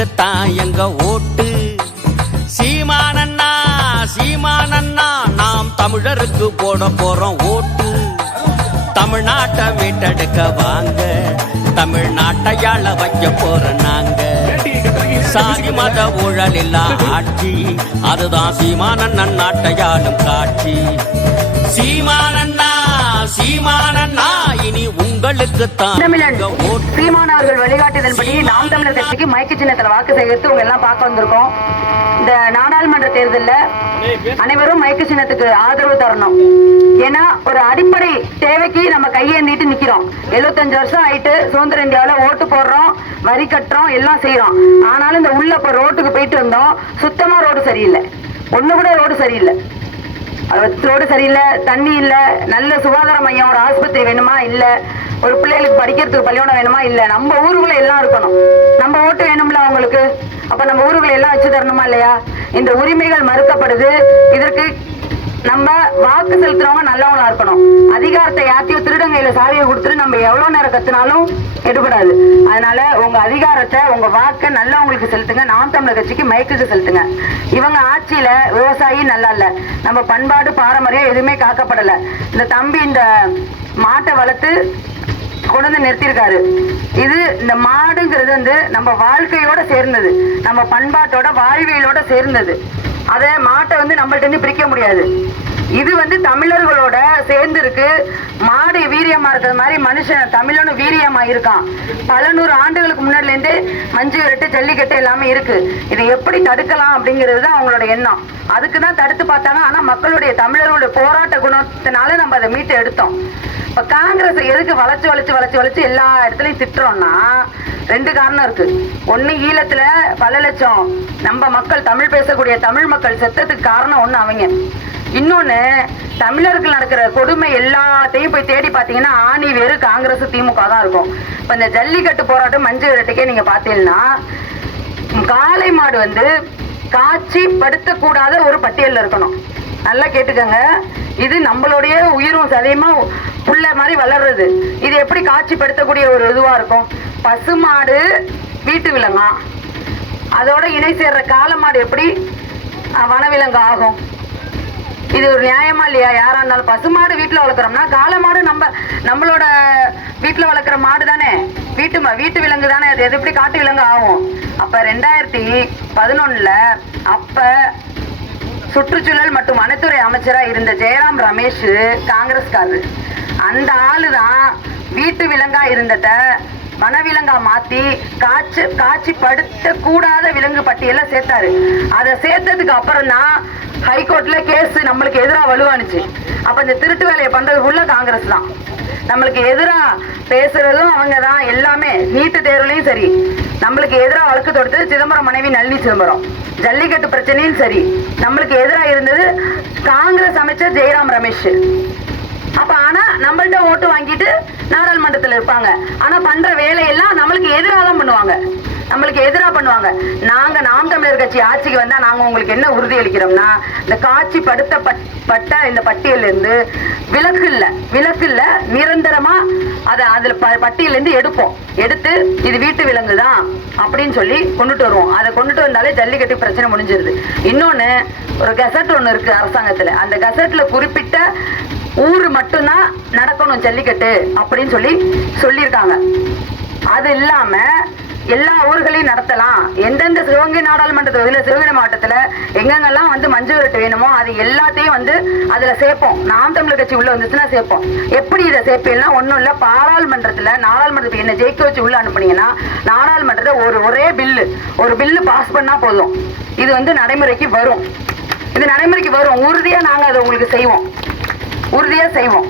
தமிழருக்குத்தான் எங்க ஓட்டு. சீமானண்ணா சீமானண்ணா நாம் தமிழருக்கு போட போறோம் ஓட்டு. தமிழ்நாட்டை மீட்டெடுக்க வாங்க, தமிழ்நாட்டையாள வைக்க போற நாங்க. சாதி மத ஊழல் இல்லா ஆட்சி, அதுதான் சீமானண்ணன் நாட்டையாளும் காட்சி. சீமானண்ணா சீமானண்ணா இனி உங்களுக்கு தான் சீமான் அவர்கள் வழிகாட்டுதல்படி நாம் தமிழர் கட்சிக்கு மைக்கு சின்னத்துல வாக்கு சேகரித்து உங்க எல்லாம் பார்க்க வந்திருக்கோம். இந்த நாடாளுமன்ற தேர்தலில் அனைவரும் மைக்கு சின்னத்துக்கு ஆதரவு தரணும். ஏன்னா ஒரு அடிப்படை தேவைக்கு நம்ம கையேந்திட்டு நிக்கிறோம். 75 வருஷம் ஆயிட்டு சுதந்திர இந்தியாவில் ஓட்டு போடுறோம், வரி கட்டுறோம், எல்லாம் செய்யறோம். ஆனாலும் இந்த உள்ள இப்ப ரோட்டுக்கு போயிட்டு வந்தோம், சுத்தமா ரோடு சரியில்லை. ஒண்ணு கூட ரோடு சரியில்லை. ரோடு சரியில்லை, தண்ணி இல்ல, நல்ல சுகாதார மையம், ஒரு ஆஸ்பத்திரி வேணுமா இல்ல, ஒரு பிள்ளைகளுக்கு படிக்கிறதுக்கு பள்ளியோட வேணுமா இல்ல. நம்ம ஊருக்குள்ள எல்லாம் இருக்கணும். நம்ம ஓட்டு வேணும்ல அவங்களுக்கு. அப்ப நம்ம ஊருக்குள்ள எல்லாம் வச்சு தரணுமா இல்லையா? இந்த உரிமைகள் மறுக்கப்படுது. இதற்கு நம்ம வாக்கு செலுத்துறவங்க நல்லவங்களா இருக்கணும். அதிகாரத்தை யாத்தையும் திருடங்கையில சாவியை கொடுத்துட்டு நம்ம எவ்வளவு நேரம் கத்துனாலும் எடுபடாது. அதனால உங்க அதிகாரத்தை, உங்க வாக்க நல்லவங்களுக்கு செலுத்துங்க. நாம் தமிழர் கட்சிக்கு மைக்குக்கு செலுத்துங்க. இவங்க ஆட்சியில விவசாயி நல்லா இல்ல, நம்ம பண்பாடு பாரம்பரியம் எதுவுமே காக்கப்படல. இந்த தம்பி இந்த மாட்டை வளர்த்து கொண்டு வந்து நிறுத்திருக்காரு. இது இந்த மாடுங்கிறது வந்து நம்ம வாழ்க்கையோட சேர்ந்தது, நம்ம பண்பாட்டோட வாழ்வியலோட சேர்ந்தது. அத மாட்டை வந்து நம்மள்ட்ட இருந்து பிரிக்க முடியாது. இது வந்து தமிழர்களோட சேர்ந்து இருக்கு. மாடு வீரியமா இருக்கிற மாதிரி மனுஷன் தமிழனும் வீரியமா இருக்கான். பல நூறு ஆண்டுகளுக்கு முன்னாடில இருந்து மஞ்சு விரட்டு, ஜல்லிக்கட்டு எல்லாமே இருக்கு. இதை எப்படி தடுக்கலாம் அப்படிங்கிறது தான் அவங்களோட எண்ணம். அதுக்குதான் தடுத்து பார்த்தாங்க. ஆனா மக்களுடைய தமிழர்களுடைய போராட்ட குணத்தினால நம்ம அதை மீட்டு எடுத்தோம். இப்ப காங்கிரஸ் எதுக்கு வளைச்சு வளைச்சு வளைச்சு வளைச்சு எல்லா இடத்துலயும் திட்டுறோம்னா 2 காரணம் இருக்கு. ஒண்ணு, ஈழத்துல பல லட்சம் நம்ம மக்கள், தமிழ் பேசக்கூடிய தமிழ் மக்கள் செத்ததுக்கு காரணம் ஒண்ணு அவங்க. இன்னொன்னு, தமிழர்கள் நடக்கிற கொடுமை எல்லாத்தையும் போய் தேடி பாத்தீங்கன்னா ஆணி வேறு காங்கிரஸ் திமுக தான் இருக்கும். இப்ப இந்த ஜல்லிக்கட்டு போராட்டம் மஞ்சு விரட்டுக்கே நீங்க பாத்தீங்கன்னா காளை மாடு வந்து காட்சிப்படுத்தக்கூடாத ஒரு பட்டியல்ல இருக்கணும். நல்லா கேட்டுக்கங்க. இது நம்மளுடைய உயிரும் சதையுமா புள்ள மாதிரி வளர்றது. இது எப்படி காட்சிப்படுத்தக்கூடிய ஒரு இதுவா இருக்கும்? பசுமாடு வீட்டு விலங்கா, அதோட இணை சேர்ற காளை மாடு எப்படி வனவிலங்கு ஆகும்? இது ஒரு நியாயமா இல்லையா? யாரா இருந்தாலும் பசுமாடு வீட்டுல வளர்க்குறோம்னா காளை மாடு நம்மளோட வீட்டுல வளர்க்குற மாடு தானே, வீட்டு விலங்கு தானே. அது எப்படி காட்டு விலங்கு ஆகும்? அப்ப 2011 அப்ப சுற்றுச்சூழல் மற்றும் வனத்துறை அமைச்சரா இருந்த ஜெயராம் ரமேஷ் காங்கிரஸ்காரர். அந்த ஆளுதான் வீட்டு விலங்கா இருந்தத வனவிலங்கா மாத்தி காட்சிப்படுத்த கூடாத விலங்கு பட்டியல சேர்த்தாரு. அதை சேர்த்ததுக்கு அப்புறம் தான் ஹைகோர்ட்ல கேஸ் நம்மளுக்கு எதிராக வலுவானுச்சு. அப்ப இந்த திருட்டு வேலையை பண்றது உள்ள காங்கிரஸ் தான். நம்மளுக்கு எதிரா பேசுறதும் அவங்க தான். எல்லாமே நீட்டு தேர்வுலையும் சரி, நம்மளுக்கு எதிராக வழக்கு தொடுத்தது சிதம்பரம் மனைவி நளினி சிதம்பரம். ஜல்லிக்கட்டு பிரச்சனையும் சரி, நம்மளுக்கு எதிராக இருந்தது காங்கிரஸ் அமைச்சர் ஜெயராம் ரமேஷ். அப்ப ஆனா நம்மள்ட்ட ஓட்டு வாங்கிட்டு நாடாளுமன்றத்தில் இருப்பாங்க. ஆனா பண்ற வேலையெல்லாம் நம்மளுக்கு எதிராக தான் பண்ணுவாங்க. நாங்க நாம் தமிழர் கட்சி ஆட்சிக்கு வந்தா நாங்க உங்களுக்கு என்ன உறுதி அளிக்கிறோம்னா, இந்த காட்சிப்படுத்தப்பட்ட இந்த பட்டியல இருந்து விலக்கு இல்ல நிரந்தரமா அதுல பட்டியல இருந்து எடுத்து இது வீட்டு விலங்கு தான் அப்படின்னு சொல்லி கொண்டுட்டு வருவோம். அதை கொண்டுட்டு வந்தாலே ஜல்லிக்கட்டு பிரச்சனை முடிஞ்சிருது. இன்னொன்னு, ஒரு கெசட் ஒண்ணு இருக்கு அரசாங்கத்துல. அந்த கெசட்ல குறிப்பிட்ட ஊரு மட்டும்தான் நடக்கணும் ஜல்லிக்கட்டு அப்படின்னு சொல்லியிருக்காங்க. அது இல்லாம எல்லா ஊர்களையும் நடத்தலாம். எந்தெந்த சிவகங்கை நாடாளுமன்ற தொகுதியில சிவகங்கை மாவட்டத்துல எங்கெங்கெல்லாம் வந்து மஞ்சு விரட்டு வேணுமோ அது எல்லாத்தையும் வந்து அதுல சேர்ப்போம். நாம் தமிழர் கட்சி உள்ள வந்துச்சுன்னா சேர்ப்போம். எப்படி இதை சேர்ப்பேன்னா ஒன்னும் இல்ல, நாடாளுமன்றத்துக்கு என்ன ஜெயிக்க வச்சு உள்ள அனுப்புனீங்கன்னா நாடாளுமன்றத்தை ஒரே பில்லு பாஸ் பண்ணா போதும். இது வந்து நடைமுறைக்கு வரும். உறுதியா நாங்க அதை உங்களுக்கு செய்வோம்.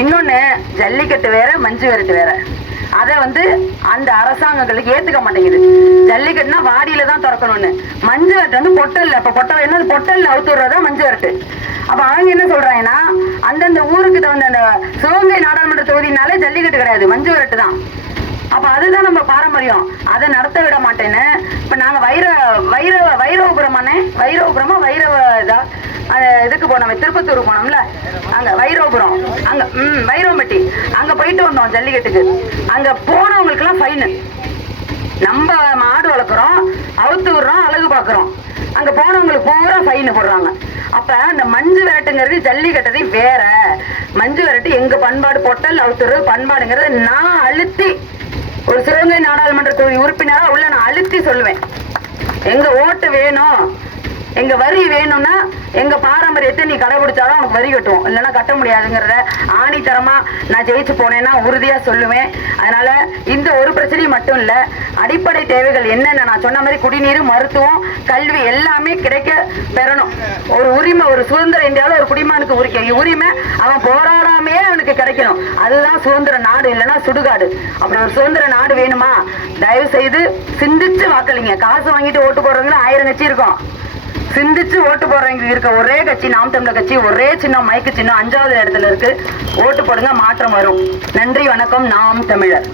இன்னொன்னு, ஜல்லிக்கட்டு வேற மஞ்சு விரட்டு வேற. அதை வந்து அந்த அரசாங்கங்களுக்கு ஏத்துக்க மாட்டேங்குது. ஜல்லிக்கட்டுனா வாடியில தான் திறக்கணும்னு, மஞ்சு விரட்டு வந்து பொட்டல். அப்ப பொட்டல் அவுத்துறதா மஞ்சு விரட்டு. அப்ப அவங்க என்ன சொல்றாங்கன்னா, அந்தந்த ஊருக்கு தகுந்த அந்த சிவகங்கை நாடாளுமன்ற தொகுதினாலே ஜல்லிக்கட்டு கிடையாது, மஞ்சு விரட்டு தான். அப்ப அதுதான் நம்ம பாரம்பரியம். அதை நடத்த விட மாட்டேன்னு இப்ப நாங்க இதுக்கு போனோம், திருப்பத்தூர் போனோம்ல, அங்க வைரோபுரம், அங்க வைரோம்பட்டி, அங்க போயிட்டு வந்தோம் ஜல்லிக்கட்டுக்கு. அங்க போனவங்களுக்கு எல்லாம் ஃபைனு. நம்ம மாடு வளர்க்குறோம், அவுத்து விடுறோம், அழகு பார்க்குறோம். அங்க போனவங்களுக்கு பூரா ஃபைன் போடுறாங்க. அப்ப அந்த மஞ்சு விரட்டுங்கிறது ஜல்லிக்கட்டது வேற. மஞ்சு விரட்டு எங்க பண்பாடு, பொட்டல் அவுத்துறது பண்பாடுங்கிறது நான் அழுத்தி ஒரு சிவகங்கை நாடாளுமன்ற தொகுதி உறுப்பினரா உள்ள நான் அழுத்தி சொல்லுவேன். எங்க ஓட்டு வேணும், எங்க வரி வேணும்னா எங்க பாரம்பரியத்தை நீ கடைபிடிச்சாலும் அவனுக்கு வரி கட்டுவோம், இல்லைன்னா கட்ட முடியாதுங்கிறத ஆணித்தரமா நான் ஜெயிச்சு போனேன்னா உறுதியா சொல்லுவேன். அதனால இந்த ஒரு பிரச்சனையும் மட்டும் இல்ல, அடிப்படை தேவைகள் என்னென்ன நான் சொன்ன மாதிரி குடிநீர், மருத்துவம், கல்வி எல்லாமே கிடைக்க பெறணும். ஒரு உரிமை, ஒரு சுதந்திர இந்தியாவில் ஒரு குடிமகனுக்கு உரிமை அவன் போராடாமே அவனுக்கு கிடைக்கணும். அதுதான் சுதந்திர நாடு, இல்லைன்னா சுடுகாடு. அப்படி ஒரு சுதந்திர நாடு வேணுமா, தயவு செய்து சிந்திச்சு வாக்களிங்க. காசு வாங்கிட்டு ஓட்டு போடுறவங்க 1000 கட்சி இருக்கும். சிந்திச்சு ஓட்டு போடுறவங்க இருக்க ஒரே கட்சி நாம் தமிழர் கட்சி. ஒரே சின்னம், மைக்கு சின்னம், 5வது இடத்துல இருக்கு. ஓட்டு போடுங்க, மாற்றம் வரும். நன்றி, வணக்கம். நாம் தமிழர்.